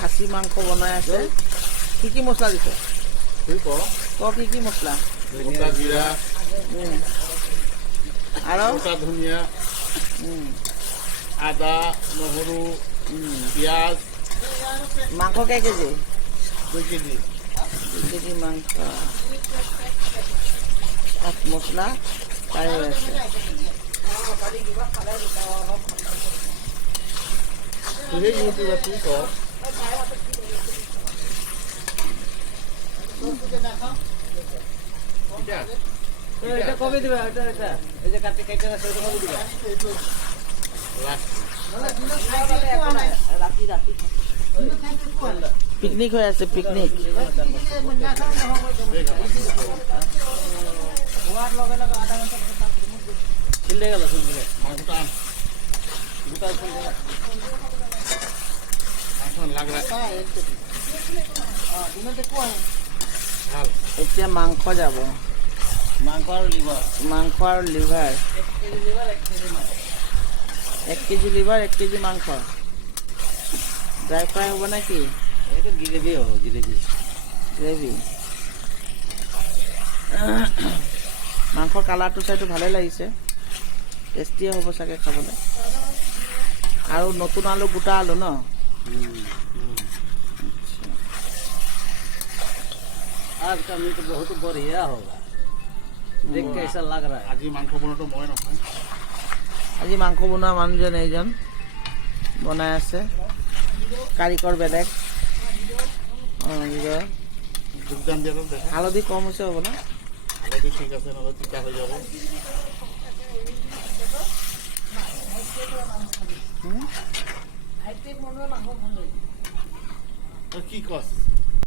খাচী মাংস বনাই আছে। কি কি মছলা দিছে? কি কি মছলা? আৰু ধনিয়া, আদা, নহৰু, পিঁয়াজ। মাংস কেই কেজি? 2 কেজি। 2 কেজি মাংস। তাত মছলা পাই আছে। এটা কবে দিবা? এটা এই যে কাটি কাটি আছে এটা কবে দিবা? রাতি রাতি পিকনিক হয়ে আছে, পিকনিক। ছিলতে গেল এতিয়া মাংস যাব। মাংস আৰু লিভাৰ। 1 কেজি লিভাৰ, 1 কেজি মাংস। ড্ৰাই ফ্ৰাই হ'ব নে কি? এইটো গ্ৰেভি হ'ব, গ্ৰেভি। মাংসৰ কালাৰটো চাইটো ভালেই লাগিছে, টেষ্টিয়ে হ'ব চাগে খাবলৈ। আৰু নতুন আলু, গোটা আলু ন? आज का मीट बहुत बढ़िया होगा, देख के ऐसा लग रहा है। আজি মাংস বনোৱাটো মই নহয়, আজি মাংস বনোৱা মানুহজন এইজন বনাই আছে, কাৰিকৰ বেলেগ। যোগদান দিয়াটো দেখা। হালধি কম হৈছে হ'ব না? হালধি ঠিক আছে, নহ'লে তিতা হৈ যাব। কি কছ?